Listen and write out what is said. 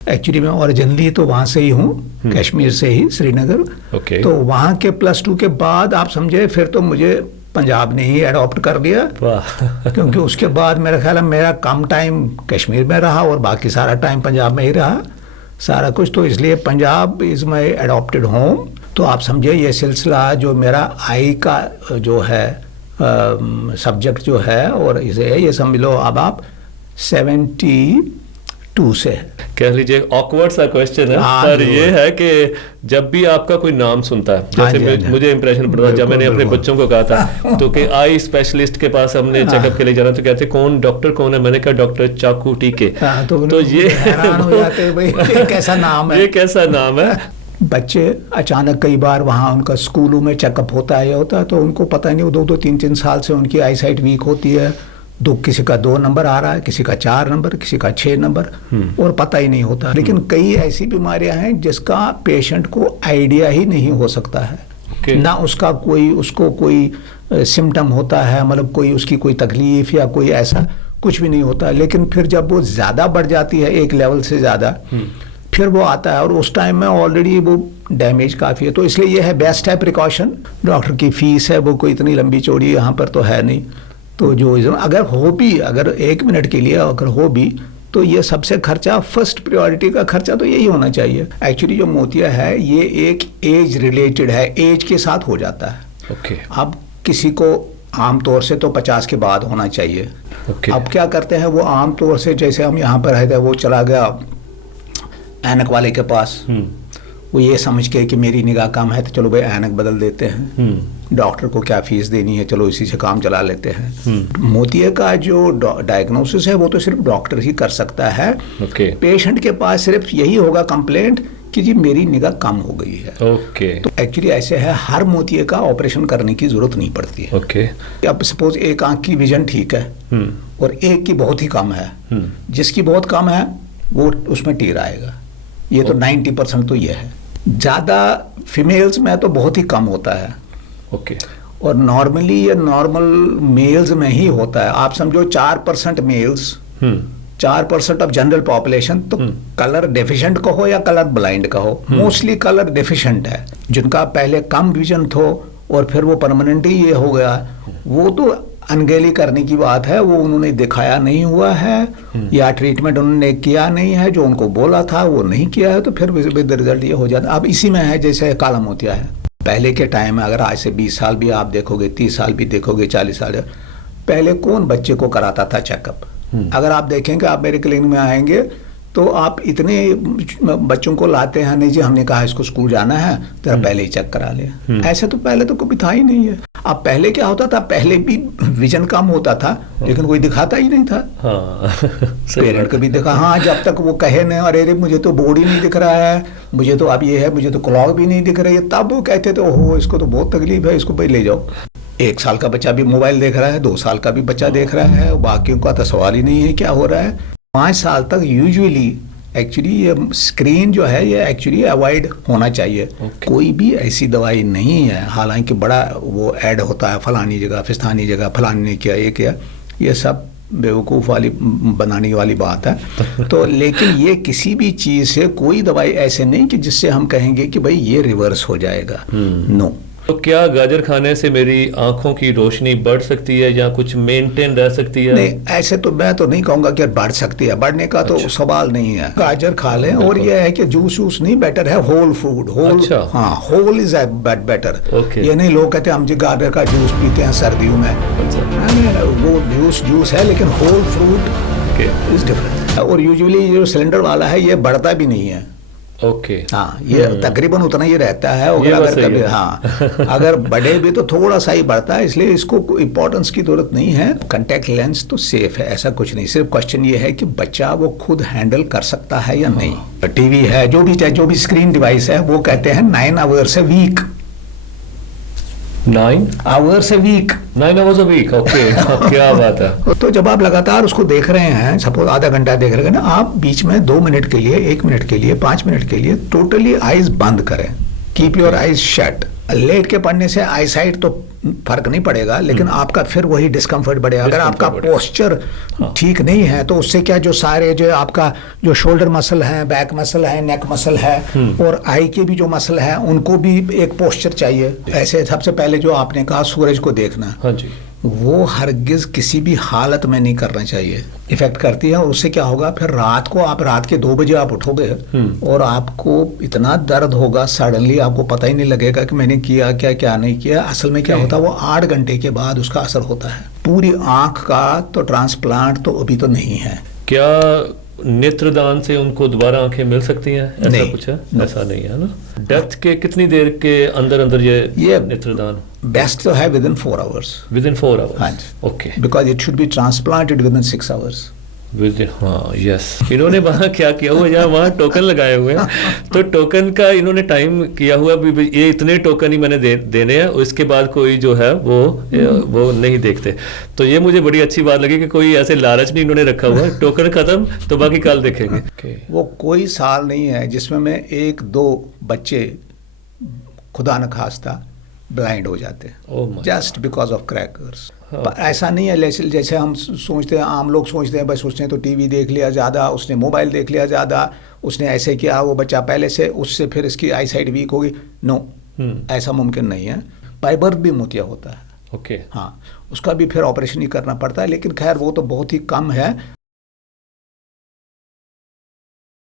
Actually मैं originally तो वहाँ से ही हूँ, कश्मीर से ही, श्रीनगर। तो वहाँ के +2 के बाद आप समझे फिर तो मुझे पंजाब ने ही अडॉप्ट कर लिया। क्योंकि उसके बाद मेरा ख्याल है मेरा कम टाइम कश्मीर में रहा और बाकी सारा टाइम पंजाब में ही रहा सारा कुछ। तो इसलिए Punjab is my adopted home. तो आप समझे ये सिलसिला जो मेरा आई का जो है सब्जेक्ट जो है और इसे ये समझ लो अब आप 72 से कह लीजिए ऑकवर्ड सा क्वेश्चन है, पर ये है कि जब भी आपका कोई नाम सुनता है, जैसे मुझे इंप्रेशन पड़ता जब मैंने अपने बच्चों को कहा था तो कि आई स्पेशलिस्ट के पास हमने चेकअप के लिए जाना, तो कहते कौन डॉक्टर कौन है, मैंने कहा डॉक्टर चाकू टीके। तो ये हैरान हो जाते भाई ये कैसा नाम है, ये कैसा नाम है। बच्चे अचानक कई बार वहाँ उनका स्कूलों में चेकअप होता है तो उनको पता नहीं, 2-2 3-3 साल से उनकी आई साइट वीक होती है। किसी का 2 नंबर आ रहा है, किसी का 4 नंबर, किसी का 6 नंबर और पता ही नहीं होता। लेकिन कई ऐसी बीमारियां हैं जिसका पेशेंट को आइडिया ही नहीं हो सकता है ना, उसको कोई सिम्टम होता है, मतलब कोई उसकी कोई तकलीफ या कोई ऐसा कुछ भी नहीं होता। लेकिन फिर जब वो ज़्यादा बढ़ जाती है एक लेवल से ज़्यादा, फिर वो आता है और उस टाइम में ऑलरेडी वो डैमेज काफ़ी है। तो इसलिए ये है बेस्ट है प्रिकॉशन। डॉक्टर की फीस है वो कोई इतनी लंबी चौड़ी यहाँ पर तो है नहीं। तो जो अगर 1 मिनट के लिए अगर हो भी तो ये सबसे खर्चा, फर्स्ट प्रायोरिटी का खर्चा तो यही होना चाहिए। एक्चुअली जो मोतिया है ये एक एज रिलेटेड है, एज के साथ हो जाता है। अब किसी को आमतौर से तो 50 के बाद होना चाहिए। अब क्या करते हैं वो आमतौर से, जैसे हम यहाँ पर रहते हैं, वो चला गया ऐनक वाले के पास, वो ये समझ के कि मेरी निगाह कम है तो चलो भाई ऐनक बदल देते हैं, डॉक्टर को क्या फीस देनी है, चलो इसी से काम चला लेते हैं। मोतिया का जो डायग्नोसिस है वो तो सिर्फ डॉक्टर ही कर सकता है। पेशेंट के पास सिर्फ यही होगा कंप्लेंट कि जी मेरी निगाह कम हो गई है। तो एक्चुअली ऐसे है, हर मोतिया का ऑपरेशन करने की जरूरत नहीं पड़ती है। अब सपोज एक आंख की विजन ठीक है और एक की बहुत ही कम है, जिसकी बहुत कम है वो उसमें टीर आएगा। ये तो 90% तो ये है। ज़्यादा फीमेल्स में तो बहुत ही कम होता है। और नॉर्मली ये नॉर्मल मेल्स में ही होता है। आप समझो 4% मेल्स, 4% ऑफ जनरल पॉपुलेशन तो कलर डेफिशिएंट कहो या कलर ब्लाइंड कहो, मोस्टली कलर डेफिशिएंट है। जिनका पहले कम विजन थो और फिर वो परमानेंट ही ये हो गया, वो तो अनगेली करने की बात है, वो उन्होंने दिखाया नहीं हुआ है या ट्रीटमेंट उन्होंने किया नहीं है, जो उनको बोला था वो नहीं किया है, तो फिर विद रिजल्ट ये हो जाता है। अब इसी में है जैसे काला मोतिया है, पहले के टाइम में अगर आज से 20 साल भी आप देखोगे, 30 साल भी देखोगे, 40 साल पहले कौन बच्चे को कराता था चेकअप। अगर आप देखेंगे, आप मेरे क्लिनिक में आएंगे तो आप इतने बच्चों को लाते हैं, नहीं जी हमने कहा इसको स्कूल जाना है तेरा पहले ही चेक करा लिया। ऐसे तो पहले तो कभी था ही नहीं है। अब पहले क्या होता था, पहले भी विजन कम होता था लेकिन कोई दिखाता ही नहीं था। पेरेंट को भी दिखा, हाँ जब तक वो कहे नहीं अरे मुझे तो बोर्ड ही नहीं दिख रहा है, मुझे तो अब ये है, मुझे तो क्लॉक भी नहीं दिख रही है, तब वो कहते थे ओहो इसको तो बहुत तकलीफ है, इसको भाई ले जाओ। 1 साल का बच्चा भी मोबाइल देख रहा है, 2 साल का भी बच्चा देख रहा है, बाकियों का तो सवाल ही नहीं है क्या हो रहा है। 5 साल तक यूजुअली एक्चुअली ये स्क्रीन जो है ये एक्चुअली अवॉइड होना चाहिए। कोई भी ऐसी दवाई नहीं है, हालांकि बड़ा वो ऐड होता है फलानी जगह फिस्तानी जगह, फलानी ने किया ये किया, ये सब बेवकूफ़ वाली बनाने वाली बात है। तो लेकिन ये किसी भी चीज़ से कोई दवाई ऐसे नहीं कि जिससे हम कहेंगे कि भाई ये रिवर्स हो जाएगा, नो। तो क्या गाजर खाने से मेरी आंखों की रोशनी बढ़ सकती है या कुछ मेंटेन रह सकती है? नहीं, ऐसे तो मैं तो नहीं कहूँगा कि बढ़ सकती है, बढ़ने का तो सवाल नहीं है। गाजर खा लें, और ये है कि जूस नहीं बेटर है, होल फूड, हाँ होल इज बेटर। ये नहीं लोग कहते हम जी गाजर का जूस पीते हैं सर्दियों में, वो जूस है लेकिन होल फ्रूट इज डिफरेंट। और यूजुअली जो सिलेंडर वाला है ये बढ़ता भी नहीं है। हाँ ये तकरीबन उतना ही रहता है, और अगर कभी हाँ अगर बढ़े भी तो थोड़ा सा ही बढ़ता है, इसलिए इसको इम्पोर्टेंस की जरूरत नहीं है। कांटेक्ट लेंस तो सेफ है, ऐसा कुछ नहीं। सिर्फ क्वेश्चन ये है कि बच्चा वो खुद हैंडल कर सकता है या नहीं। टीवी है, जो भी स्क्रीन डिवाइस है, वो कहते हैं 9 hours a week. 9 hours a week, 9 hours a week. क्या बात है। तो जब आप लगातार उसको देख रहे हैं, सपोज आधा घंटा देख रहे हैं ना, आप बीच में 2 मिनट के लिए, 1 मिनट के लिए, 5 मिनट के लिए टोटली आईज बंद करें। Keep your eyes shut. Late के पढ़ने से आई साइट तो फर्क नहीं पड़ेगा, लेकिन आपका फिर वही डिस्कम्फर्ट बढ़ेगा। अगर आपका पोस्चर ठीक नहीं है तो उससे क्या, जो सारे जो आपका जो शोल्डर मसल है, बैक मसल है, नेक मसल है और आई के भी जो मसल है, उनको भी एक पोस्चर चाहिए। ऐसे सबसे पहले जो आपने कहा सूरज को देखना, हाँ जी, वो हरगिज किसी भी हालत में नहीं करना चाहिए, इफेक्ट करती है। उससे क्या होगा, फिर रात को आप रात के 2 बजे आप उठोगे और आपको इतना दर्द होगा, सडनली आपको पता ही नहीं लगेगा कि मैंने किया क्या क्या नहीं किया। असल में क्या होता है, वो 8 घंटे के बाद उसका असर होता है। पूरी आंख का तो ट्रांसप्लांट तो अभी तो नहीं है। क्या नेत्रदान से उनको दोबारा आंखें मिल सकती हैं? ऐसा नहीं, कुछ है? ऐसा नहीं है ना। डेथ के कितनी देर के अंदर अंदर ये नेत्रदान? बेस्ट तो है विदिन 4 आवर्स। Within 4 hours? हाँ जी, okay. Because it should be transplanted within 6 hours. हाँ, यस। इन्होंने वहाँ क्या किया हुआ, जहाँ वहाँ टोकन लगाए हुए हैं, तो टोकन का इन्होंने टाइम किया हुआ भी, ये इतने टोकन ही मैंने देने हैं, उसके बाद कोई जो है वो नहीं देखते। तो ये मुझे बड़ी अच्छी बात लगी कि कोई ऐसे लालच नहीं इन्होंने रखा हुआ, टोकन खत्म तो बाकी कल देखेंगे। वो कोई साल नहीं है जिसमें मैं 1-2 बच्चे खुदा न खास्ता ब्लाइंड हो जाते हैं जस्ट बिकॉज ऑफ क्रैकर्स। ऐसा नहीं है जैसे हम सोचते हैं, आम लोग सोचते हैं बस उसने तो टीवी देख लिया ज़्यादा, उसने मोबाइल देख लिया ज़्यादा, उसने ऐसे किया, वो बच्चा पहले से उससे फिर इसकी आई साइट वीक होगी। नो, ऐसा मुमकिन नहीं है। बाय बर्थ भी मोतिया होता है। ओके। हाँ, उसका भी फिर ऑपरेशन ही करना पड़ता है, लेकिन खैर वो तो बहुत ही कम है।